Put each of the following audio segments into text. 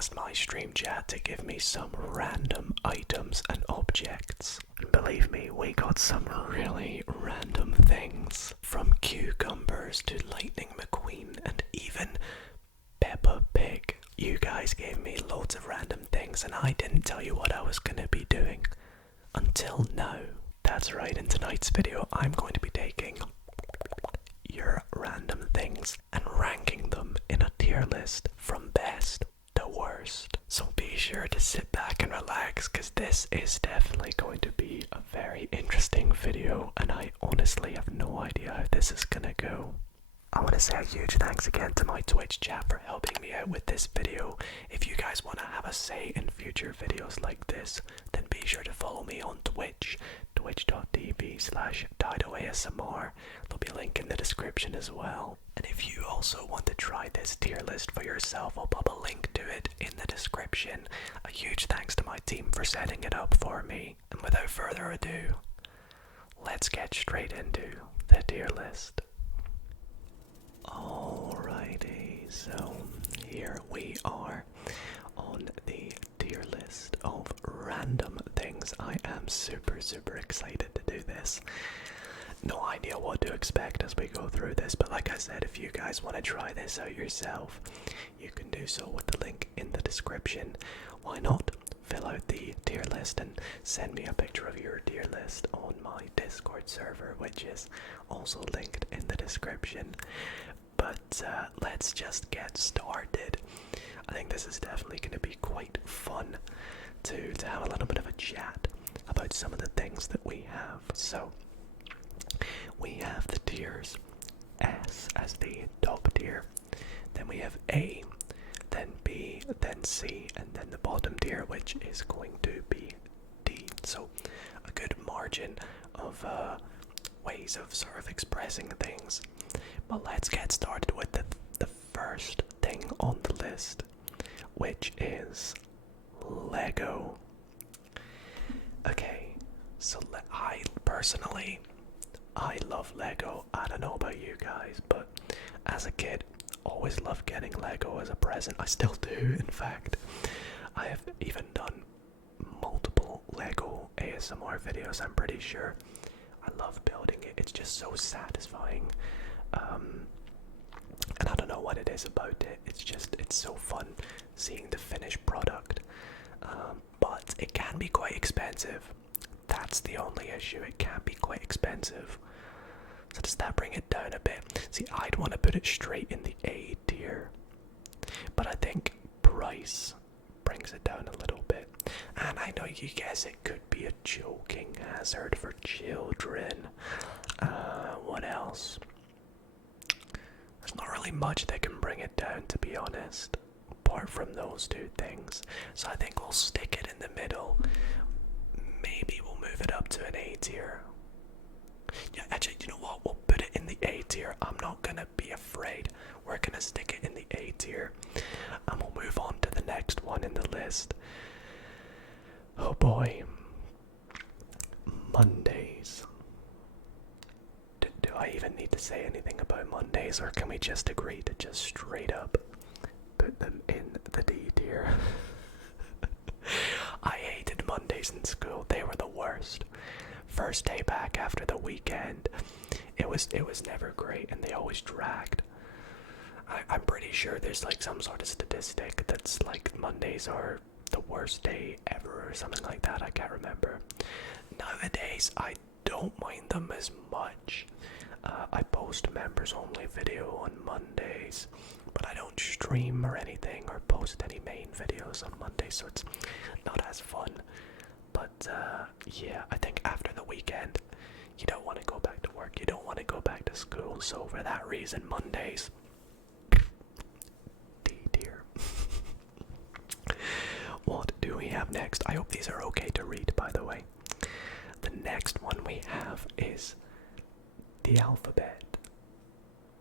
asked my stream chat to give me some random items and objects. And believe me, we got some really random things. From cucumbers to Lightning McQueen and even Peppa Pig. You guys gave me loads of random things and I didn't tell you what I was going to be doing until now. That's right, in tonight's video I'm going to be taking your random things and ranking them in a tier list from best to worst. So be sure to sit back and relax, because this is definitely going to be a very interesting video and I honestly have no idea how this is gonna go. I want to say a huge thanks again to my Twitch chat for helping me out with this video. If you guys want to have a say in future videos like this, then be sure to follow me on Twitch, twitch.tv/didoasmr. There'll be a link in the description as well. And if you also want to try this tier list for yourself, I'll pop a link to it in the description. A huge thanks to my team for setting it up for me. And without further ado, let's get straight into the tier list. Alrighty, so here we are on the tier list of random things. I am super excited to do this. No idea what to expect as we go through this, but like I said, if you guys want to try this out yourself, you can do so with the link in the description. Why not fill out the tier list and send me a picture of your tier list on my Discord server, which is also linked in the description. But let's just get started. I think this is definitely going to be quite fun to have a little bit of a chat about some of the things that we have. So we have the tiers: S as the top tier, then we have A, then B, then C, and then the bottom tier, which is going to be D. So a good margin of ways of sort of expressing things. But let's get started with the first thing on the list, which is Lego. Okay, so I love Lego. I don't know about you guys, but as a kid, always loved getting Lego as a present. I still do, in fact. I have even done multiple Lego ASMR videos, I'm pretty sure. I love building it. It's just so satisfying. And I don't know what it is about it. It's so fun seeing the finished product. But it can be quite expensive. That's the only issue. It can be quite expensive. So does that bring it down a bit? See, I'd want to put it straight in the A tier. But I think price brings it down a little bit. And I know you guess it could be a choking hazard for children. What else? There's not really much that can bring it down, to be honest, apart from those two things. So I think we'll stick it in the middle. Maybe we'll move it up to an A tier. Yeah, actually, you know what? We'll put it in the A tier. I'm not gonna be afraid. We're gonna stick it in the A tier. And we'll move on to the next one in the list. Oh boy. Mondays. Do I even need to say anything about Mondays, or can we just agree to just straight up put them in the D tier? I hated Mondays in school. They were the worst. First day back after the weekend, it was never great, and they always dragged. I'm pretty sure there's like some sort of statistic that's like Mondays are the worst day ever or something like that. I can't remember. Nowadays, I don't mind them as much. I post members only video on Mondays, but I don't stream or anything or post any main videos on Mondays, so it's not as fun. But yeah, I think after the weekend, you don't want to go back to work, you don't want to go back to school, so for that reason, Mondays, D tier. What do we have next? I hope these are okay to read, by the way. The next one we have is the alphabet.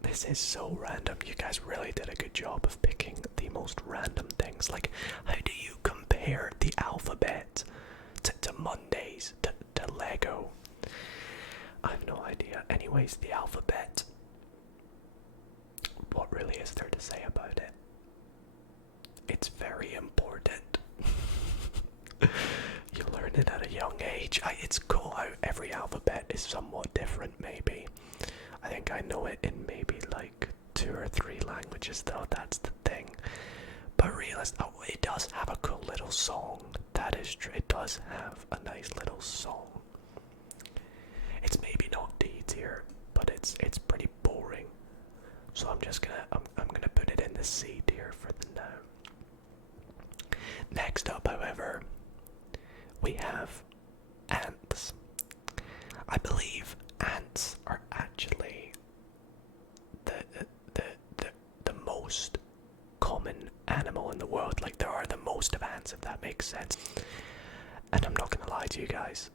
This is so random. You guys really did a good job of picking the most random things. Like, how do you compare the alphabet to Mondays, to Lego? I have no idea. Anyways, the alphabet. What really is there to say about it? It's very important. You learn it at a young age. It's cool how every alphabet is somewhat different, maybe. I think I know it in maybe like 2 or 3 languages, though, that's the thing. But it does have a cool little song. That is true. It does have a nice little song. It's maybe not D tier, but it's pretty boring. So I'm gonna put it in the C tier for the now. Next up, however, we have ants. I believe ants are actually the most common animal in the world. Like, there are the most of ants, if that makes sense. And I'm not gonna lie to you guys,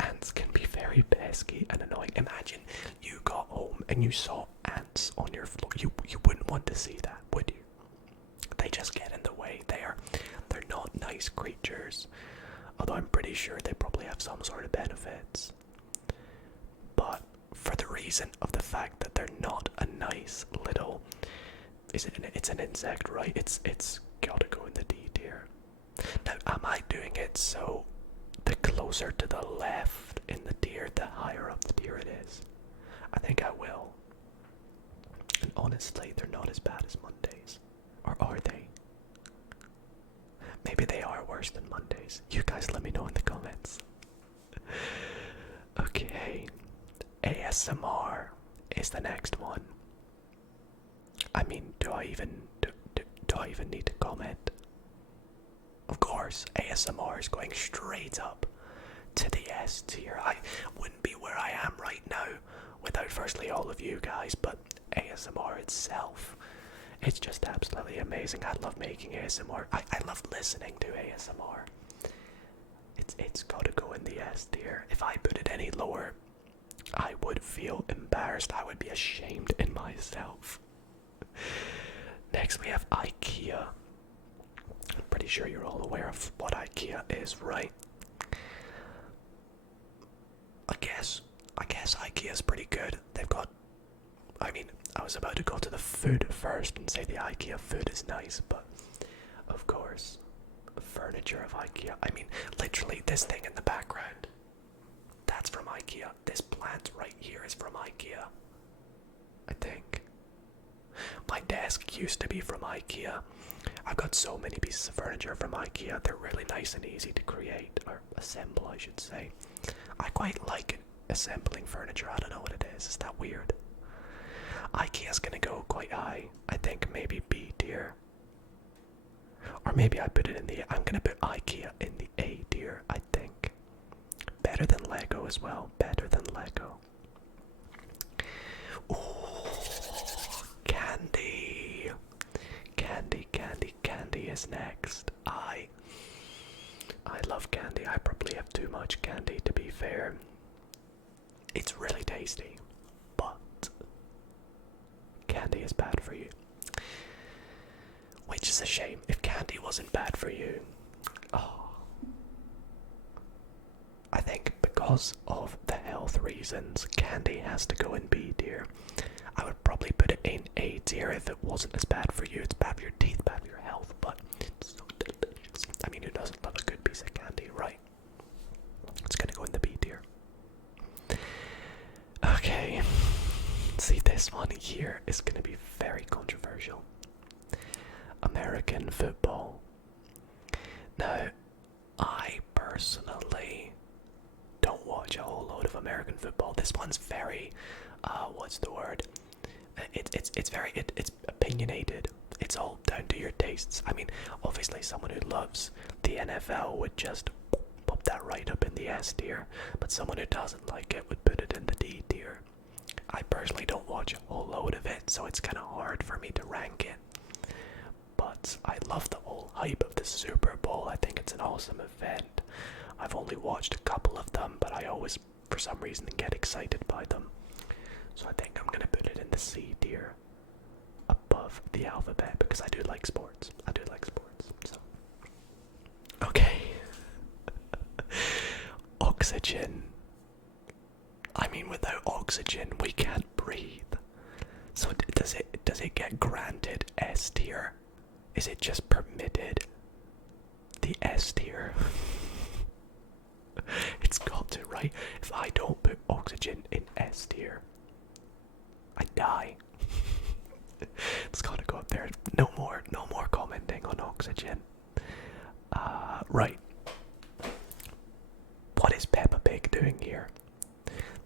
ants can be very pesky and annoying. Imagine you got home and you saw ants on your floor. You wouldn't want to see that, would you? They just get in the way. They're not nice creatures. Although I'm pretty sure they probably have some sort of benefits. But for the reason of the fact that they're not a nice little... It's an insect, right? It's gotta go in the D tier. Now, am I doing it so the closer to the left in the tier, the higher up the tier it is? I think I will. And honestly, they're not as bad as Mondays. Or are they? Maybe they are worse than Mondays. You guys let me know in the comments. Okay. ASMR is the next one. I mean, do I even need to comment? Of course, ASMR is going straight up to the S tier. I wouldn't be where I am right now without firstly all of you guys, but ASMR itself, it's just absolutely amazing. I love making ASMR. I love listening to ASMR. It's got to go in the S tier. If I put it any lower, I would feel embarrassed. I would be ashamed in myself. Next we have IKEA. I'm pretty sure you're all aware of what IKEA is, right? I guess IKEA's pretty good. They've got... I mean, I was about to go to the food first and say the IKEA food is nice, but of course, furniture of IKEA. I mean, literally this thing in the background, that's from IKEA. This plant right here is from IKEA, I think. My desk used to be from IKEA. I've got so many pieces of furniture from IKEA. They're really nice and easy to create, or assemble, I should say. I quite like assembling furniture. I don't know what it is. Is that weird? IKEA's gonna go quite high. I think maybe B tier. Or maybe I put it in the... I'm gonna put IKEA in the A tier, I think. Better than Lego as well. Better than Lego. Ooh, candy. Candy is next. I love candy. I probably have too much candy, to be fair. It's really tasty, but candy is bad for you. Which is a shame. If candy wasn't bad for you, I think because of the health reasons, candy has to go in B tier. I would probably put it in A tier if it wasn't as bad for you. It's bad for your teeth, bad for your health, but it's so delicious. I mean, who doesn't love a good piece of candy, right? It's gonna go in the B tier. Okay. See, this one here is gonna be very controversial. American football. Now, I personally don't watch a whole load of American football. This one's very, what's the word? It's opinionated. It's all down to your tastes. I mean, obviously someone who loves the NFL would just pop that right up in the S tier, but someone who doesn't like it would put it in the D tier. I personally don't watch a whole load of it, so it's kind of hard for me to rank it. But I love the whole hype of the Super Bowl. I think it's an awesome event. I've only watched a couple of them, but I always, for some reason, get excited by them. So I think I'm gonna put it in the C tier, above the alphabet, because I do like sports. So okay. Oxygen. I mean, without oxygen, we can't breathe. So does it get granted S tier? Is it just permitted? The S tier. It's got to, right? If I don't put oxygen in S tier, I die. It's gotta go up there. No more commenting on oxygen. Right. What is Peppa Pig doing here?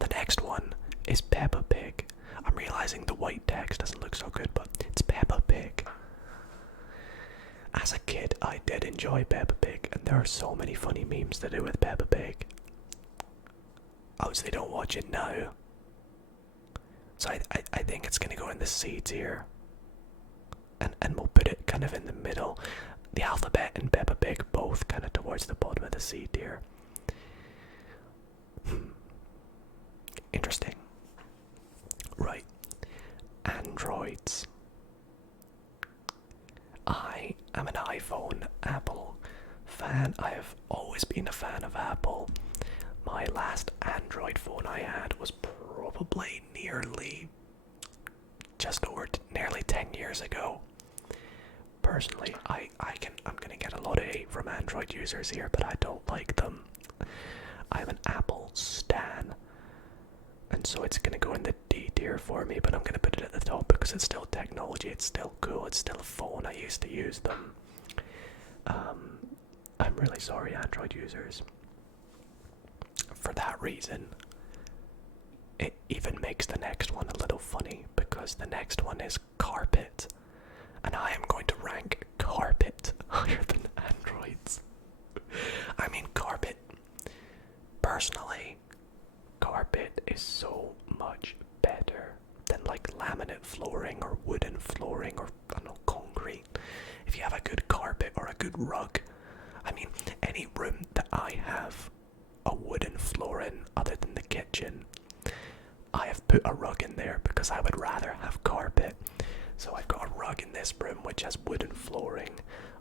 The next one is Peppa Pig. I'm realizing the white text doesn't look so good, but it's Peppa Pig. As a kid, I did enjoy Peppa Pig, and there are so many funny memes to do with Peppa Pig. Obviously, don't watch it now. So I think it's gonna go in the C tier. And we'll put it kind of in the middle. The alphabet and Peppa Pig both kind of towards the bottom of the C tier. Interesting. Right. Androids. I am an iPhone, Apple fan. I have always been a fan of Apple. My last Android phone I had was probably nearly 10 years ago. Personally, I'm gonna get a lot of hate from Android users here, but I don't like them. I'm an Apple stan, and so it's gonna go in the D tier for me, but I'm gonna put it at the top because it's still technology, it's still cool, it's still a phone, I used to use them. I'm really sorry, Android users. For that reason, it even makes the next one a little funny, because the next one is carpet, and I am going to rank carpet higher than androids. I mean, carpet, personally, carpet is so much better than like laminate flooring or wooden flooring or, I don't know, concrete. If you have a good carpet or a good rug, I mean, any room that I have a wooden floor in other than the kitchen, I have put a rug in there because I would rather have carpet. So I've got a rug in this room which has wooden flooring.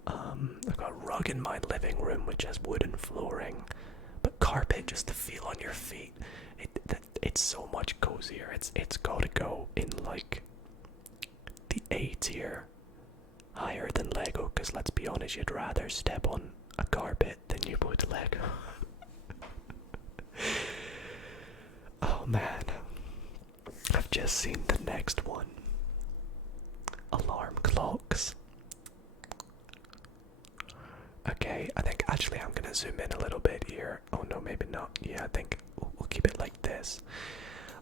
I've got a rug in my living room which has wooden flooring. But carpet, just to feel on your feet, it's so much cozier. It's got to go in like the A tier, higher than Lego. Because let's be honest, you'd rather step on a carpet than you would Lego. Oh man, I've just seen the next one. Alarm clocks. Okay, I think actually I'm gonna zoom in a little bit here. Oh no, maybe not. Yeah, I think we'll keep it like this.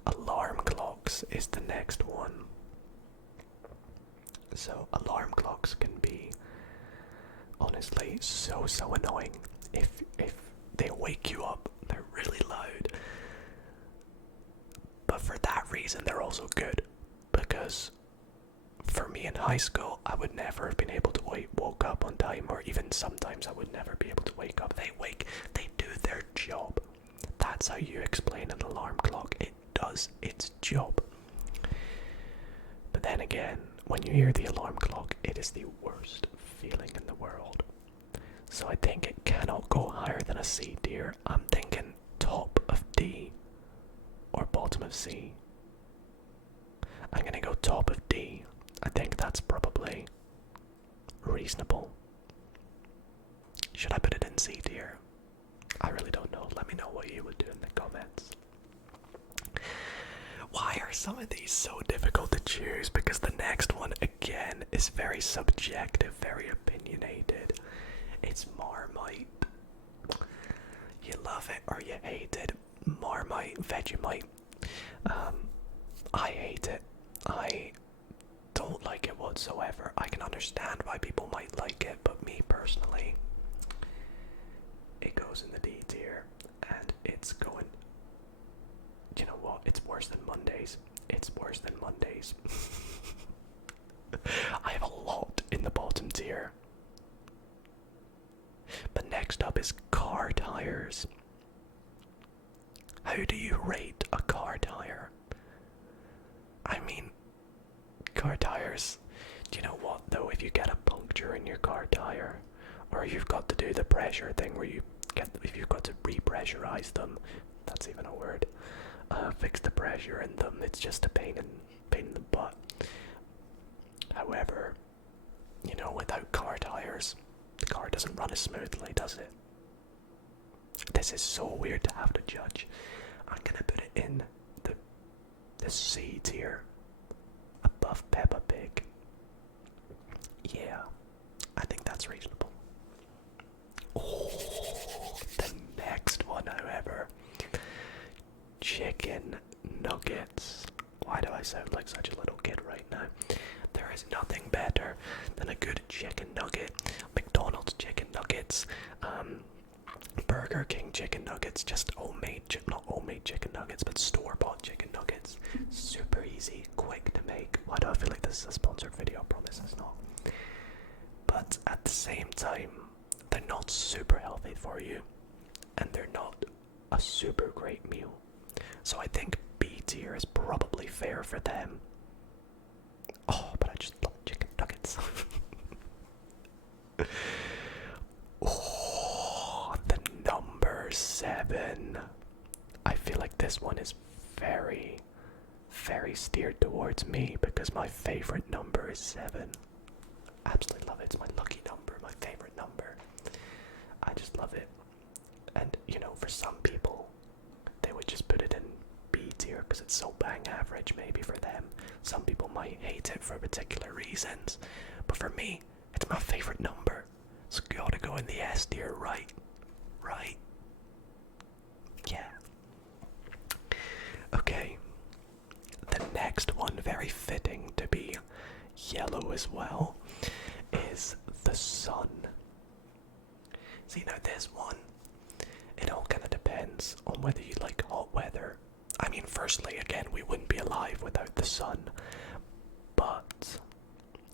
Alarm clocks is the next one. So alarm clocks can be honestly so annoying. If they wake you up, they're really loud. But for that reason, they're also good, because for me in high school, I would never have been able to woke up on time, or even sometimes I would never be able to wake up. They do their job. That's how you explain an alarm clock. It does its job. But then again, when you hear the alarm clock, it is the worst feeling in the world. So I think it cannot go higher than a C tier. I'm thinking top of D or bottom of C. I'm gonna go top of D. I think that's probably reasonable. Should I put it in C tier? I really don't know. Let me know what you would do in the comments. Why are some of these so difficult to choose? Because the next one, again, is very subjective, very opinionated. It's Marmite. You love it or you hate it. Marmite, Vegemite. I hate it. I don't like it whatsoever. I can understand why people might like it, but me personally, it goes in the D tier, and it's going, you know what, it's worse than Mondays. It's worse than Mondays. I have a lot in the bottom tier. But next up is car tires. How do you rate a car tire? I mean, car tires, do you know what though, if you get a puncture in your car tire, or you've got to do the pressure thing where if you've got to repressurize them, that's even a word, fix the pressure in them, it's just a pain in the butt. However, you know, without car tires, the car doesn't run as smoothly, does it? This is so weird to have to judge. I'm gonna put it in the C tier, above Peppa Pig. Yeah, I think that's reasonable. Oh, the next one, however, chicken nuggets. Why do I sound like such a little kid right now? There is nothing better than a good chicken nugget. McDonald's chicken nuggets, Burger King chicken nuggets, just not homemade chicken nuggets, but store-bought chicken nuggets. Super easy, quick to make. Why do I feel like this is a sponsored video? I promise it's not. But at the same time, they're not super healthy for you, and they're not a super great meal. So I think B tier is probably fair for them. Oh, but I just love chicken nuggets. Oh, the number 7. I feel like this one is very, very steered towards me because my favorite number is 7. Absolutely love it. It's my lucky number, my favorite number. I just love it. And, you know, for some people, they would just put it in B tier because it's so bang average maybe for them. Some people might hate it for particular reasons. But for me, it's my favorite number. It's gotta go in the S tier, right? Right? Yeah. Okay. The next one, very fitting to be yellow as well, is the sun. See, now this one, it all kind of depends on whether you like hot weather. I mean, firstly, again, we wouldn't be alive without the sun, but,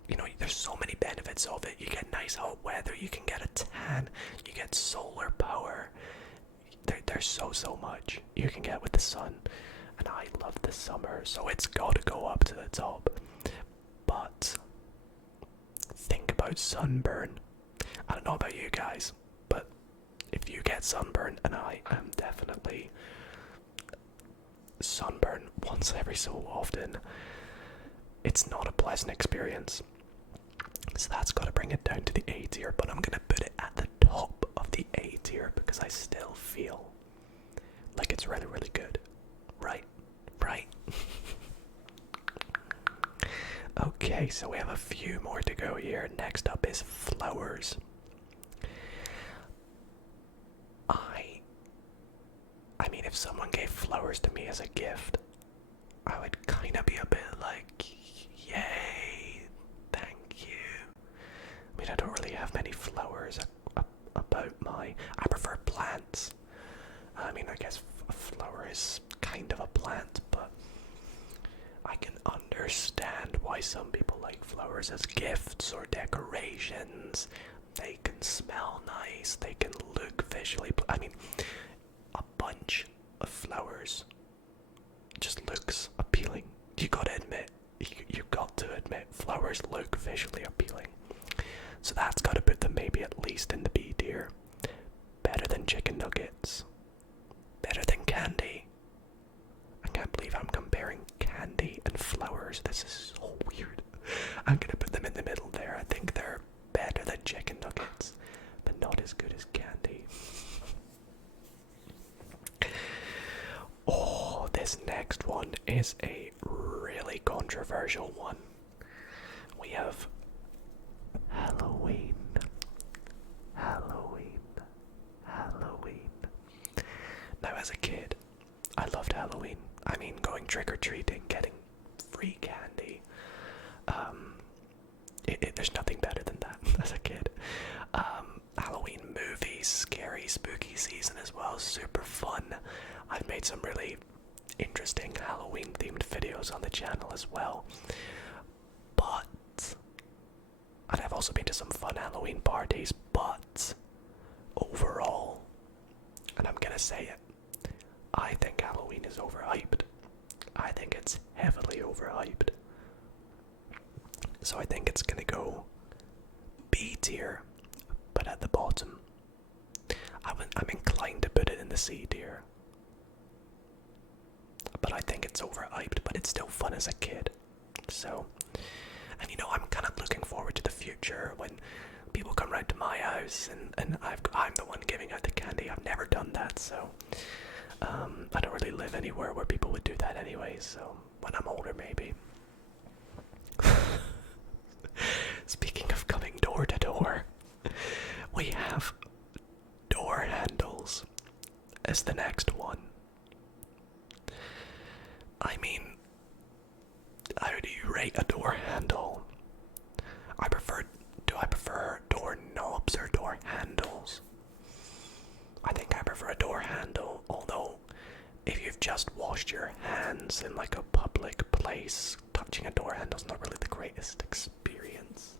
you know, there's so many benefits of it. You get nice hot weather, you can get a tan, you get solar power. There's so much you can get with the sun, and I love the summer, so it's got to go up to the top. But think about sunburn. I don't know about you guys, but if you get sunburn, and I am definitely sunburn once every so often, it's not a pleasant experience. So that's got to bring it down to the A tier, but I'm gonna put it at the top of the A tier because I still feel like it's really, really good. Right? Right? Okay, so we have a few more to go here. Next up is flowers. I mean, if someone gave flowers to me as a gift, I would kind of be a bit like, yay, thank you. I mean, I don't really have many flowers about I prefer plants. I mean, I guess a flower is kind of a plant, but I can understand why some people like flowers as gifts or decorations. They can smell nice, they can look visually, I mean, a bunch of flowers just looks appealing. You gotta admit, you got to admit, flowers look visually appealing. So that's gotta put them maybe at least in the B tier. Better than chicken nuggets. Better than candy. I can't believe I'm comparing candy and flowers. This is so weird. I'm gonna put them in the middle there. I think they're better than chicken nuggets, but not as good as candy. Oh, this next one is a really controversial one. We have Halloween. Halloween. Halloween. Now, as a kid, I loved Halloween. I mean, going trick-or-treating, getting free candy. There's nothing better than that as a kid. Halloween movies, scary, spooky season as well, super fun. I've made some really interesting Halloween-themed videos on the channel as well. But, and I've also been to some fun Halloween parties, but overall, and I'm gonna say it, I think Halloween is overhyped. I think it's heavily overhyped. So I think it's gonna go B tier, but at the bottom. I'm inclined to put it in the C tier. But I think it's overhyped, but it's still fun as a kid. So, And you know, I'm kind of looking forward to the future when people come round to my house and I'm the one giving out the candy. I've never done that, so I don't really live anywhere where people would do that anyway, so when I'm older maybe. Speaking of coming door to door, we have door handles as the next one. I mean, how do you rate a door handle? Do I prefer door knobs or door handles? I think I prefer a door handle, although if you've just washed your hands in like a public place, touching a door handle is not really the greatest experience.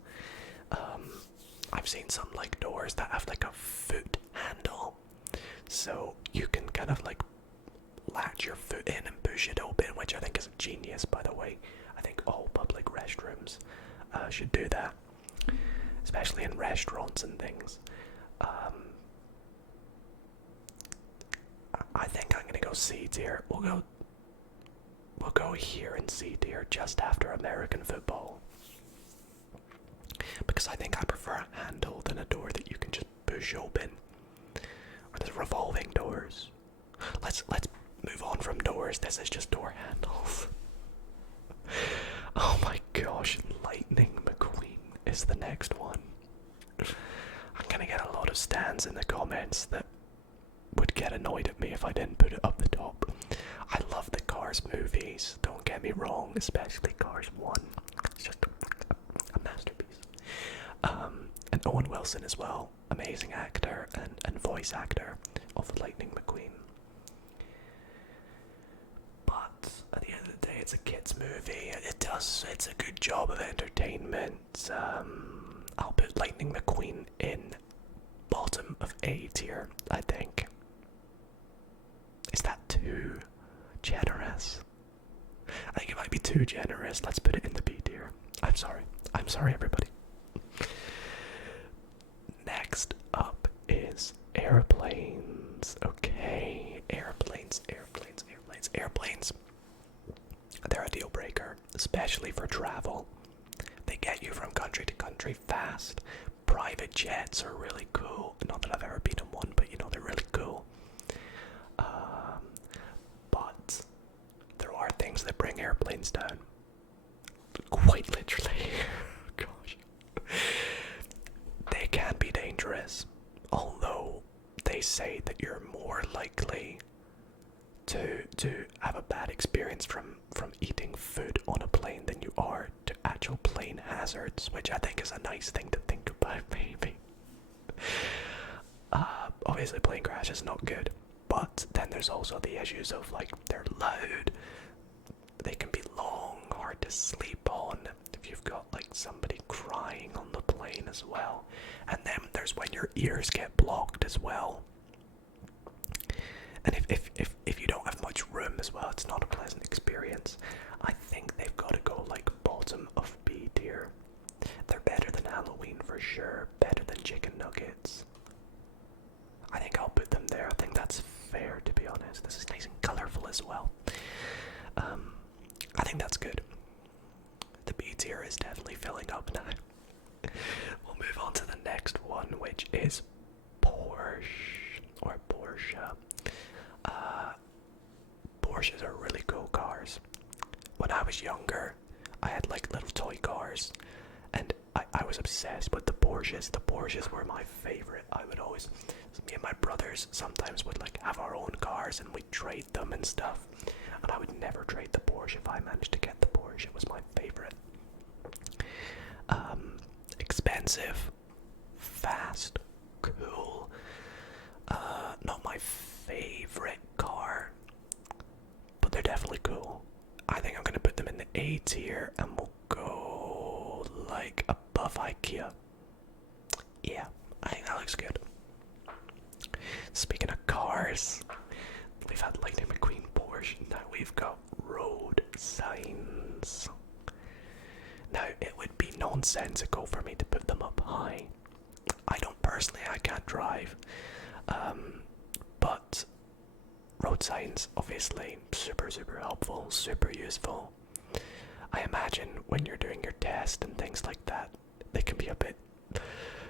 I've seen some like doors that have like a foot handle, so you can kind of like latch your foot in and push it open, which I think is genius, by the way. I think all public restrooms should do that, especially in restaurants and things. I think I'm gonna go C tier. We'll go here in C tier just after American football, because I think I prefer a handle than a door that you can just push open, or there's revolving doors. Let's move on from doors. This is just door handles. Oh my gosh, Lightning McQueen is the next one. I'm gonna get a lot of stands in the comments that would get annoyed at me if I didn't put it up the top. I love the Cars movies, don't get me wrong, especially Cars 1. It's just a masterpiece. And Owen Wilson as well, amazing actor and voice actor of Lightning McQueen. But at the end of the day, it's a kids movie. It's a good job of entertainment. I'll put Lightning McQueen in bottom of A tier, I think. Is that too generous? I think it might be too generous. Let's put it in the B tier. I'm sorry everybody. Next up is airplanes. Okay, airplanes. They're a deal breaker, especially for travel. They get you from country to country fast. Private jets are really cool. Not that I've ever been in one, but you know, they're really cool. But there are things that bring airplanes down. Quite literally. Gosh. They can be dangerous, although they say that you're more likely to have a bad experience from eating food on a plane than you are to actual plane hazards, which I think is a nice thing to think about, maybe. Obviously plane crash is not good, but then there's also the issues of like they're loud, they can be long, hard to sleep on if you've got like somebody crying on the plane as well, and then there's when your ears get blocked as well. And if you don't have much room as well, it's not a pleasant experience. I think they've got to go like bottom of B tier. They're better than Halloween for sure, better than chicken nuggets. I think I'll put them there. I think that's fair, to be honest. This is nice and colourful as well. I think that's good. The B tier is definitely filling up now. We'll move on to the next one, which is Porsche. Porsches are really cool cars. When I was younger, I had like little toy cars, and I was obsessed with the Porsches. The Porsches were my favorite. Me and my brothers sometimes would like have our own cars and we'd trade them and stuff. And I would never trade the Porsche if I managed to get the Porsche. It was my favorite. Expensive, fast, cool. Not my favorite car, but they're definitely cool. I think I'm gonna put them in the A tier, and we'll go like above IKEA. Yeah, I think that looks good. Speaking of cars, we've had Lightning McQueen, Porsche, now we've got road signs. Now, it would be nonsensical for me to put them up high. I can't drive. But road signs, obviously, super helpful, super useful. I imagine when you're doing your test and things like that, they can be a bit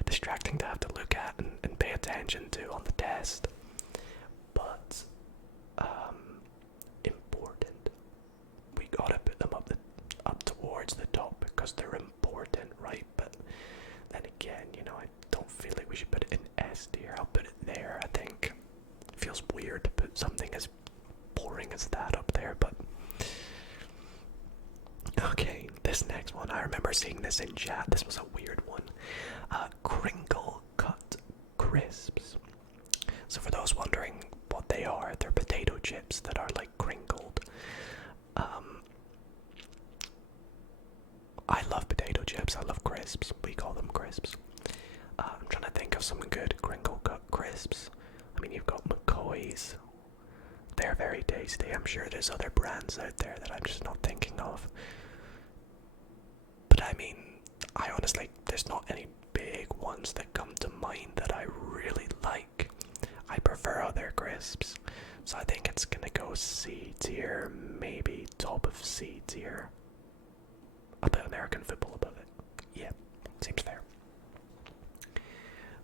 distracting to have to look at and pay attention to on the test. But important. We gotta put them up towards the top because they're important, right? But then again, you know, I don't feel like we should put it in S tier. I'll put it there. I think it feels weird to put something as boring as that up there, but okay, this next one, I remember seeing this in chat. This was a weird one. Crinkle cut crisps. So for those wondering what they are, they're potato chips that are like crinkled. I love potato chips. I love crisps. We call them crisps. I'm trying to think of some good crinkle cut crisps. I mean, you've got McCoy's. They're very tasty. I'm sure there's other brands out there that I'm just not thinking of. But I mean, I honestly, there's not any big ones that come to mind that I really like. I prefer other crisps. So I think it's gonna go C tier, maybe top of C tier. I'll put American football above it. Yeah, seems fair.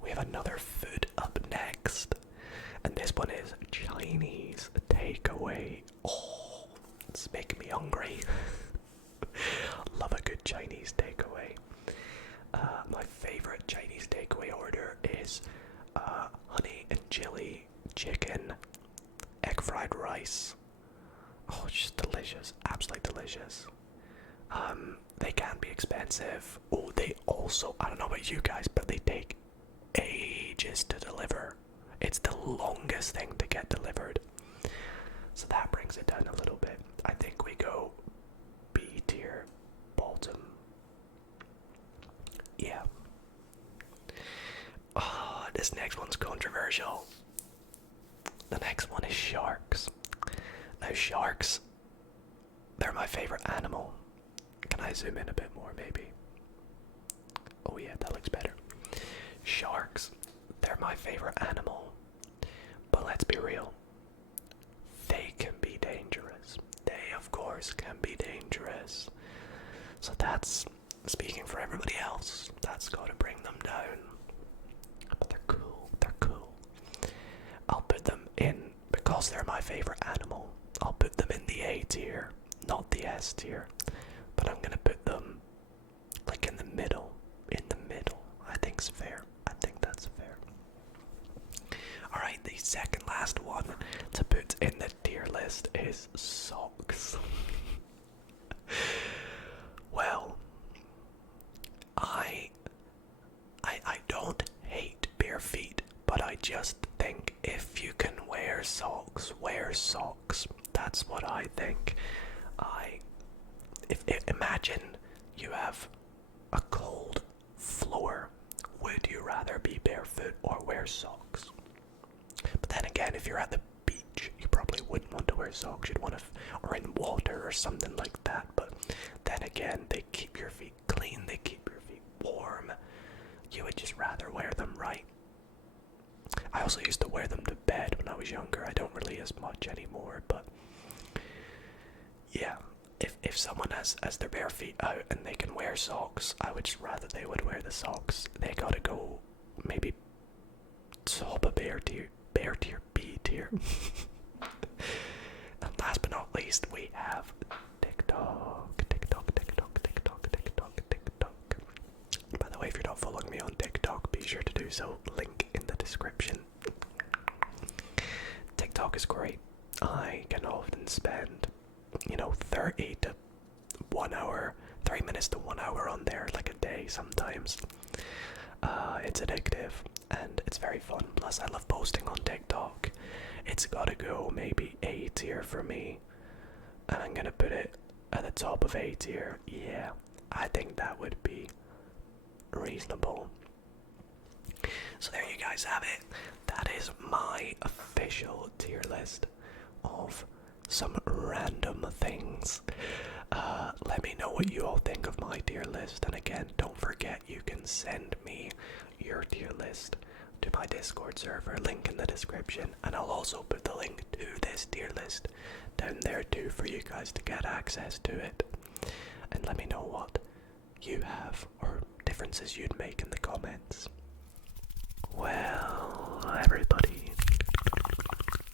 We have another food up next. And this one is Chinese takeaway. Oh, it's making me hungry. Love a good Chinese takeaway. My favorite Chinese takeaway order is honey and chili chicken, egg fried rice. Oh, it's just delicious. Absolutely delicious. They can be expensive. Oh, they also, I don't know about you guys, but they take ages to deliver. It's the longest thing to get delivered. So that brings it down a little bit. I think we go B tier, bottom. Yeah. Oh, this next one's controversial. The next one is sharks. Now sharks, they're my favorite animal. Can I zoom in a bit more maybe? Oh yeah, that looks better. Sharks, they're my favorite animal. But let's be real. They can be dangerous. They, of course, can be dangerous. So that's, speaking for everybody else, that's got to bring them down. But they're cool. They're cool. I'll put them in, because they're my favorite animal, I'll put them in the A tier, not the S tier. But I'm going to put them, like, in the middle. In the middle. I think's fair. I think that's fair. Alright, the second last one to put in the tier list is socks. Well, I don't hate bare feet, but I just think if you can wear socks, wear socks. That's what I think. Imagine you have a cold floor. Would you rather be barefoot or wear socks? But then again, if you're at the beach, you probably wouldn't want to wear socks. You'd want to, or in water or something like that. But then again, they keep your feet clean. They keep your feet warm. You would just rather wear them, right? I also used to wear them to bed when I was younger. I don't really as much anymore, but yeah. If someone has their bare feet out and they can wear socks, I would just rather they would wear the socks. They gotta go maybe top of B tier. And last but not least, we have TikTok. By the way, if you're not following me on TikTok, be sure to do so. Link in the description. TikTok is great. I can often spend, 30 to 1 hour, 3 minutes to 1 hour on there, like a day sometimes. It's addictive and it's very fun. Plus, I love posting on TikTok. It's gotta go maybe A tier for me, and I'm gonna put it at the top of A tier. Yeah, I think that would be reasonable. So there you guys have it. That is my official tier list of some random things. Let me know what you all think of my tier list, and again, don't forget you can send me your tier list to my Discord server, link in the description, and I'll also put the link to this tier list down there too for you guys to get access to it. and let me know what you have or differences you'd make in the comments. Well, everybody,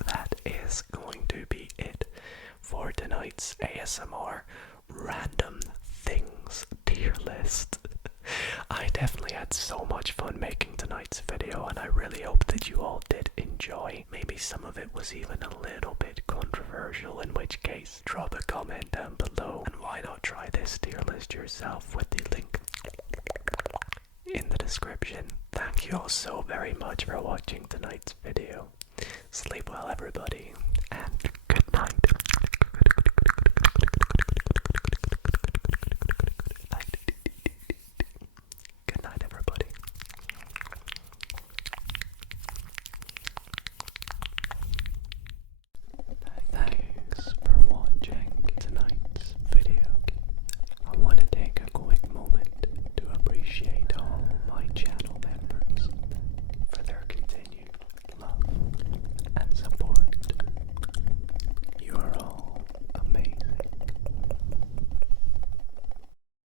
that is going to be it for tonight's ASMR Random Things tier list. I definitely had so much fun making tonight's video, and I really hope that you all did enjoy. Maybe some of it was even a little bit controversial, in which case drop a comment down below, and why not try this tier list yourself with the link in the description. Thank you all so very much for watching tonight's video. Sleep well, everybody, and good night.